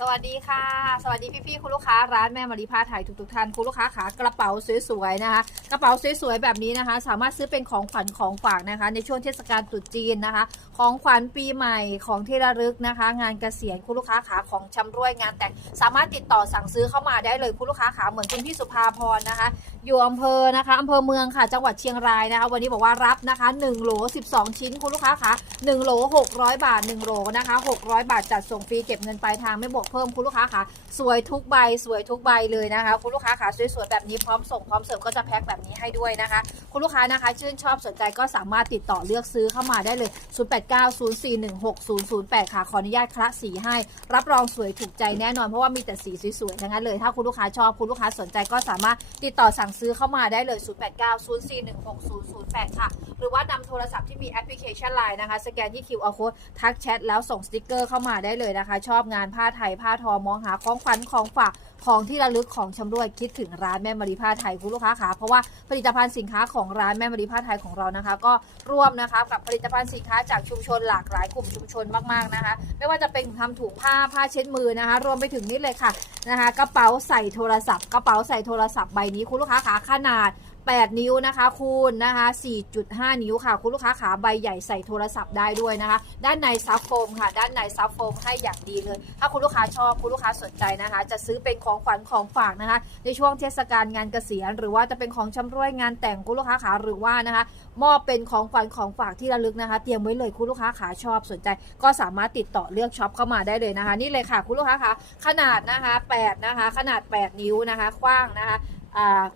สวัสดีค่ะ สวัสดีพี่ๆคุณลูกค้าร้านแม่มารีผ้าไทยทุกๆท่านคุณลูกค้าขากระเป๋าสวยๆนะคะ กระเป๋าสวยๆแบบนี้นะคะ สามารถซื้อเป็นของขวัญของฝากนะคะ ในช่วงเทศกาลตรุษจีนนะคะ ของขวัญปีใหม่ของที่ระลึกนะคะ งานเกษียณคุณลูกค้าขาของชำร่วยงานแต่งสามารถติดต่อสั่งซื้อเข้ามาได้เลยคุณลูกค้าขาเหมือนคุณพี่สุภาพรนะคะ อยู่อำเภอนะคะอำเภอเมืองค่ะ จังหวัดเชียงรายนะคะ วันนี้บอกว่ารับนะคะ1โหล12 ชิ้นคุณลูกค้าคะ1โหล600 บาท1โหลนะคะ600 บาทจัดส่งฟรีเก็บเงินปลายทางไม่บวกเพิ่มคุณลูกค้าคะสวยทุกใบสวยทุกใบเลยนะคะ คุณลูกค้าคะสวยๆแบบนี้พร้อมส่งพร้อมเสิร์ฟก็จะแพ็คแบบนี้ให้ด้วยนะคะ คุณลูกค้านะคะ ชื่นชอบสนใจก็สามารถติดต่อเลือกซื้อเข้ามาได้เลย 0890416008 ค่ะขออนุญาตคละสีให้ รับรองสวยถูกใจแน่นอนเพราะว่ามีแต่สีสวยๆทั้งนั้นเลยถ้าคุณลูกค้าชอบคุณลูกค้าสนใจก็สามารถติดต่อสั่งซื้อเข้ามาได้เลย 0890416008 ค่ะ หรือว่านำโทรศัพท์ที่มีแอปพลิเคชัน Line นะคะสแกนที่ QR code ทักแชทแล้วส่งสติกเกอร์เข้ามาได้เลยนะคะ ชอบงานผ้าไทยผ้าทอมองหาของขวัญของฝากของที่ระลึกของชำร่วยคิดถึงร้านแม่มารีผ้าไทยคุณลูกค้าคะเพราะว่าผลิตภัณฑ์สินค้าของร้านแม่มารีผ้าไทยของเรานะคะ ก็ร่วมนะคะกับผลิตภัณฑ์สินค้าจากชุมชนหลากหลายกลุ่มชุมชนมากๆนะคะ ไม่ว่าจะเป็นทำถุงผ้าผ้าเช็ดมือนะคะ รวมไปถึงนี่เลยค่ะนะคะ กระเป๋าใส่โทรศัพท์ กระเป๋าใส่โทรศัพท์ใบนี้คุณลูกค้าขาขนาด 8 นิ้วนะคะคูณนะคะ4.5 นิ้วค่ะ คุณลูกค้าขาใบใหญ่ใส่โทรศัพท์ได้ด้วยนะคะ ด้านในซับโฟมค่ะ ด้านในซับโฟมให้อย่างดีเลย ถ้าคุณลูกค้าชอบคุณลูกค้าสนใจนะคะ จะซื้อเป็นของขวัญของฝากนะคะ ในช่วงเทศกาลงานเกษียณ หรือว่าจะเป็นของชำร่วยงานแต่งคุณลูกค้าขาหรือว่านะคะมอบเป็นของขวัญของฝากที่ระลึกนะคะ เตรียมไว้เลยคุณลูกค้าขาชอบสนใจ ก็สามารถติดต่อเลือกช็อปเข้ามาได้เลยนะคะ นี่เลยค่ะคุณลูกค้าคะขนาดนะคะ8นะคะขนาด 8 นิ้วนะคะกว้างนะคะ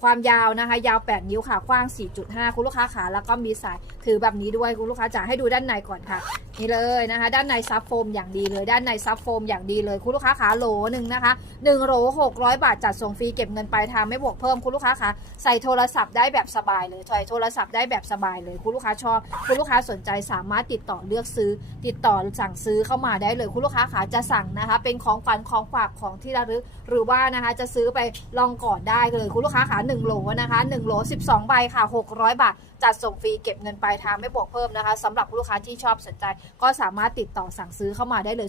ความยาวนะคะ ยาว 8 นิ้วค่ะกว้าง 4.5 คุณลูกค้าขาแล้วก็มีสายถือแบบนี้ด้วยคุณลูกค้าจะให้ดูด้านในก่อนค่ะ นี่เลยนะคะ ด้านในซับโฟมอย่างดีเลย ด้านในซับโฟมอย่างดีเลย คุณลูกค้าขาโหลหนึ่งนะคะ1โหล600 บาทจัดส่งฟรีเก็บเงินปลายทางไม่บวกเพิ่มคุณลูกค้าขาใส่โทรศัพท์ได้แบบสบายเลยใส่โทรศัพท์ได้แบบสบายเลยคุณลูกค้าชอบคุณลูกค้าสนใจสามารถติดต่อเลือกซื้อ ติดต่อสั่งซื้อเข้ามาได้เลยคุณลูกค้าขาจะสั่งนะคะ เป็นของขวัญของฝากของที่ระลึกหรือว่านะคะจะซื้อไปลองก่อนได้เลยคุณลูกค้าขา1โหลนะคะ1โหล12 ใบค่ะ 600 บาท จัดส่งฟรีเก็บเงินปลายทางไม่บวกเพิ่มนะคะสำหรับลูกค้าที่ชอบสนใจ ก็สามารถติดต่อสั่งซื้อเข้ามาได้เลย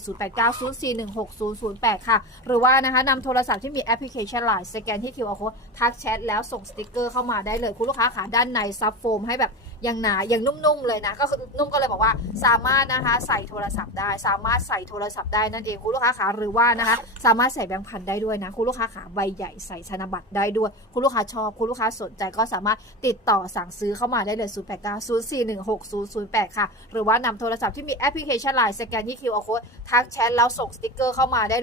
0890416008 ค่ะ หรือว่านะคะนำโทรศัพท์ที่มีแอปพลิเคชันไลน์สแกนที่ QR code ทักแชทแล้วส่งสติกเกอร์เข้ามาได้เลยคุณลูกค้าขาด้านในซับโฟมให้แบบ ยังหนายังนุ่มๆเลยนะก็คือนุ่มก็เลยบอกว่าสามารถนะคะใส่โทรศัพท์ได้ สามารถใส่โทรศัพท์ได้นั่นเองคุณลูกค้าขาหรือว่านะคะสามารถใส่แบงค์พันได้ด้วยนะคุณลูกค้าขาใบใหญ่ใส่ธนบัตรได้ด้วย คุณลูกค้าชอบคุณลูกค้าสนใจก็สามารถติดต่อสั่งซื้อเข้ามาได้เลย 0 8 9 0 4 1 6 0 0 8 ค่ะ หรือว่านำโทรศัพท์ที่มีแอปพลิเคชัน Line สแกนที่ QR code ทักแชทแล้วส่งสติกเกอร์เข้ามาได้